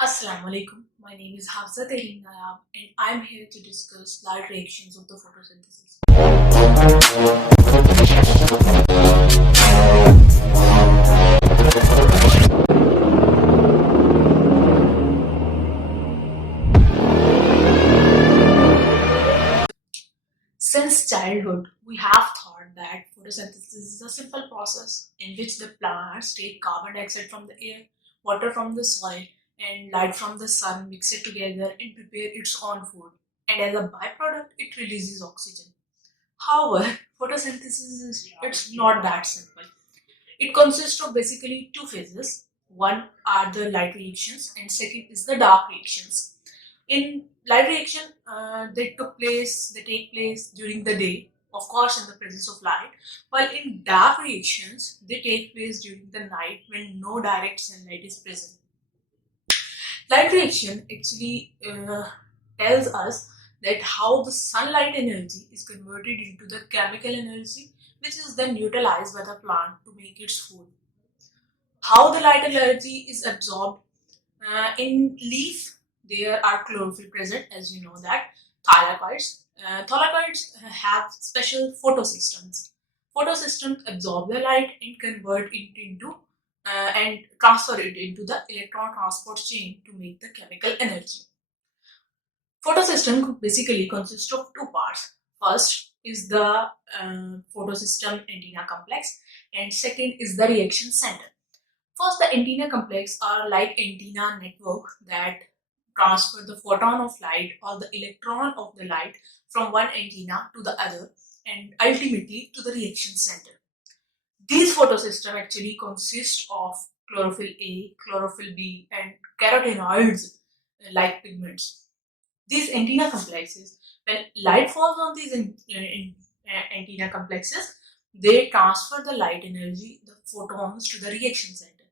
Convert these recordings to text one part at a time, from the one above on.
Assalamu alaikum. My name is Hafsa Tehrin Nayab and I'm here to discuss light reactions of the photosynthesis. Since childhood, we have thought that photosynthesis is a simple process in which the plants take carbon dioxide from the air, water from the soil, and light from the sun, mix it together and prepare its own food. And as a byproduct, it releases oxygen. However, photosynthesis is it's not that simple. It consists of basically two phases. One are the light reactions, and second is the dark reactions. In light reaction, they take place during the day, of course, in the presence of light. While in dark reactions, they take place during the night when no direct sunlight is present. Light reaction actually tells us that how the sunlight energy is converted into the chemical energy, which is then utilized by the plant to make its food. How the light energy is absorbed in leaf, there are chlorophyll present, as you know that. Thylakoids have special photosystems. Photosystems absorb the light and convert it into and transfer it into the electron transport chain to make the chemical energy. Photosystem basically consists of two parts. First is the photosystem antenna complex, and second is the reaction center. First, the antenna complex are like antenna network that transfer the photon of light or the electron of the light from one antenna to the other and ultimately to the reaction center. These photosystems actually consist of chlorophyll A, chlorophyll B, and carotenoids like pigments. These antenna complexes, when light falls on these antenna complexes, they transfer the light energy, the photons, to the reaction center.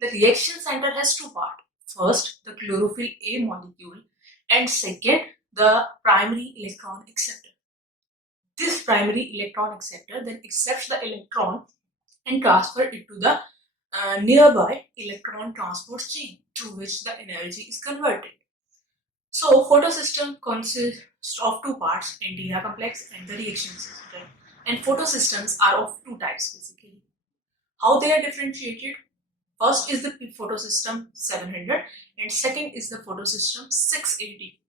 The reaction center has two parts. First, the chlorophyll A molecule, and second, the primary electron acceptor. This primary electron acceptor then accepts the electron and transfer it to the nearby electron transport chain through which the energy is converted. So, photosystem consists of two parts, antenna complex and the reaction center. And photosystems are of two types basically. How they are differentiated? First is the photosystem 700 and second is the photosystem 680.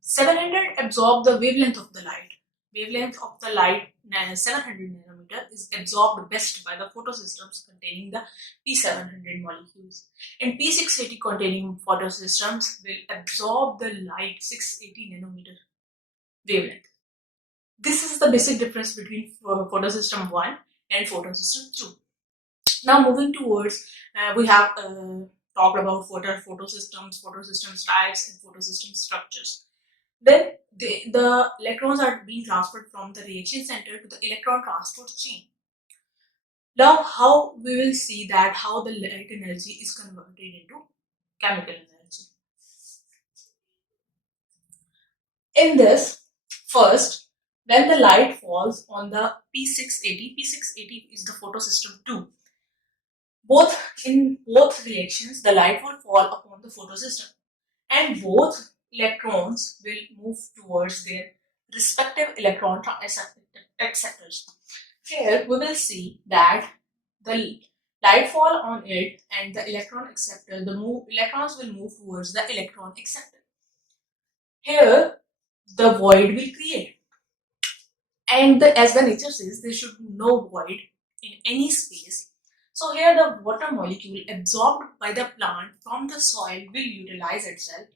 700 absorb the wavelength of the light. Wavelength of the light 700 nanometer is absorbed best by the photosystems containing the P700 molecules. And P680 containing photosystems will absorb the light 680 nanometer wavelength. This is the basic difference between photosystem 1 and photosystem 2. Now moving towards, we have talked about photosystems types, and photosystem structures. Then the electrons are being transferred from the reaction center to the electron transport chain. Now how we will see that how the light energy is converted into chemical energy. In this, first, when the light falls on the P680 is the photosystem 2. In both reactions, the light will fall upon the photosystem and both electrons will move towards their respective electron acceptors. Here we will see that the light fall on it and the electron acceptor, electrons will move towards the electron acceptor. Here the void will create, and as the nature says, there should be no void in any space. So here the water molecule absorbed by the plant from the soil will utilize itself.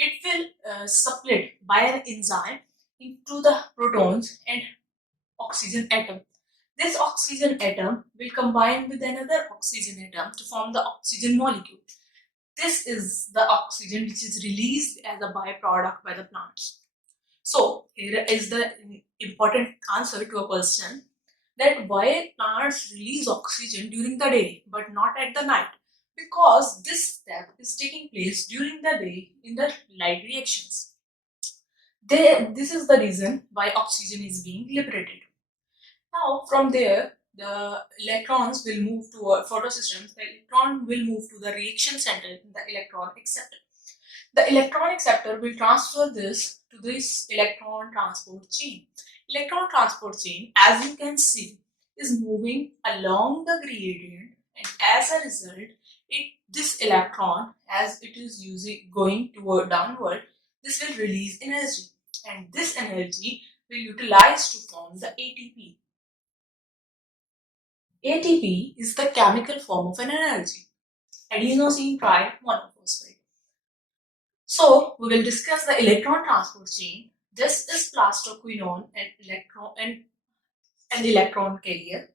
It will split by an enzyme into the protons and oxygen atom. This oxygen atom will combine with another oxygen atom to form the oxygen molecule. This is the oxygen which is released as a byproduct by the plants. So here is the important answer to a question that why plants release oxygen during the day but not at the night, because this step is taking place during the day in the light reactions. This is the reason why oxygen is being liberated. Now from there the electrons will move to photosystems, the electron will move to the reaction center in the electron acceptor. The electron acceptor will transfer this to this electron transport chain. Electron transport chain, as you can see, is moving along the gradient, and as a result, this electron, as it is going toward downward, this will release energy, and this energy will utilize to form the ATP. ATP is the chemical form of an energy, adenosine trimonophosphate. So we will discuss the electron transport chain. This is plastoquinone and electron carrier.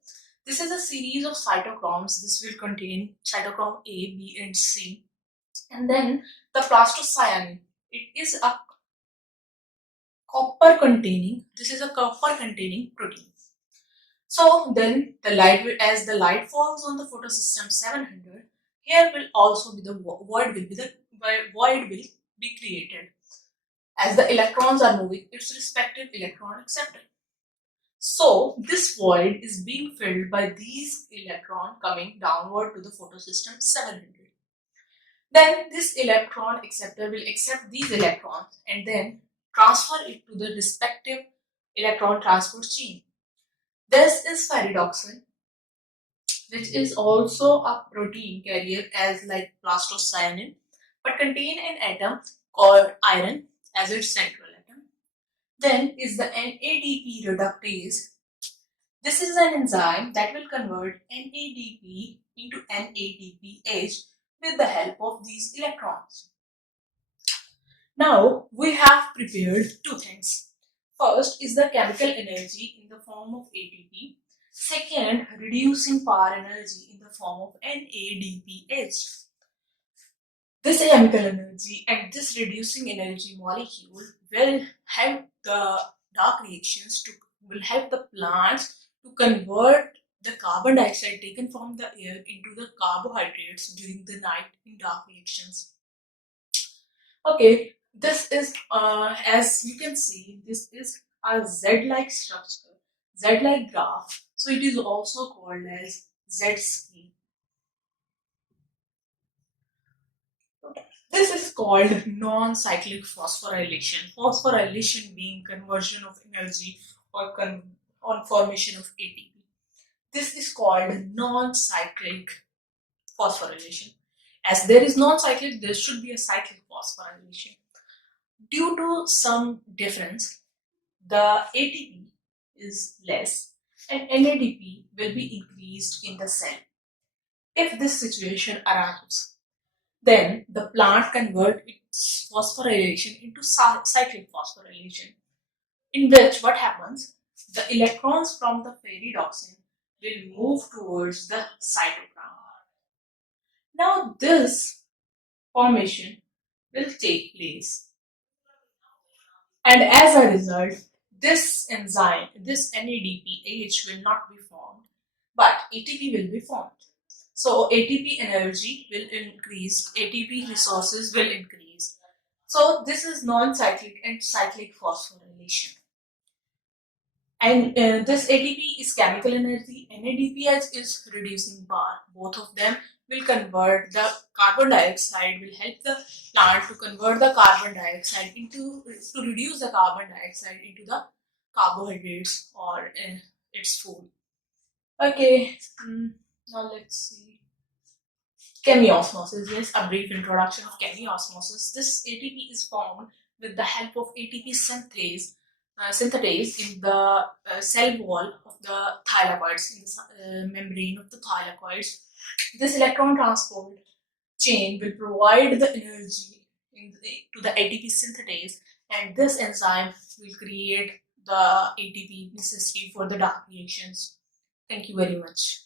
This is a series of cytochromes. This will contain cytochrome A, B, and C. And then the plastocyanin. It is a this is a copper containing protein. So then the light will, as the light falls on the photosystem 700, here will also be the void will be created. As the electrons are moving its respective electron acceptor. So this void is being filled by these electrons coming downward to the photosystem 700. Then this electron acceptor will accept these electrons and then transfer it to the respective electron transport chain. This is pyridoxine, which is also a protein carrier as like plastocyanin, but contain an atom called iron as its central atom. Then is the NADP reductase. This is an enzyme that will convert NADP into NADPH with the help of these electrons. Now we have prepared two things. First is the chemical energy in the form of ATP. Second, reducing power energy in the form of NADPH. This chemical energy and this reducing energy molecule will help the dark reactions will help the plants to convert the carbon dioxide taken from the air into the carbohydrates during the night in dark reactions. Okay, this is as you can see, this is a Z-like structure, Z-like graph. So it is also called as Z scheme. This is called non-cyclic phosphorylation. Phosphorylation being conversion of energy or on formation of ATP. This is called non-cyclic phosphorylation. As there is non-cyclic, there should be a cyclic phosphorylation. Due to some difference, the ATP is less and NADP will be increased in the cell. If this situation arises, then the plant converts its phosphorylation into cyclic phosphorylation, in which what happens? The electrons from the pyridoxine will move towards the cytochrome. Now this formation will take place, and as a result, this enzyme, this NADPH will not be formed, but ATP will be formed. So ATP energy will increase, ATP resources will increase. So this is non-cyclic and cyclic phosphorylation. And this ATP is chemical energy, NADPH is reducing power. Both of them will convert the carbon dioxide, will help the plant to convert the carbon dioxide to reduce the carbon dioxide into the carbohydrates or in its food. Okay, now let's see. Chemiosmosis, yes, a brief introduction of chemiosmosis. This ATP is formed with the help of ATP synthetase in the cell wall of the thylakoids, in the membrane of the thylakoids. This electron transport chain will provide the energy to the ATP synthetase, and this enzyme will create the ATP necessary for the dark reactions. Thank you very much.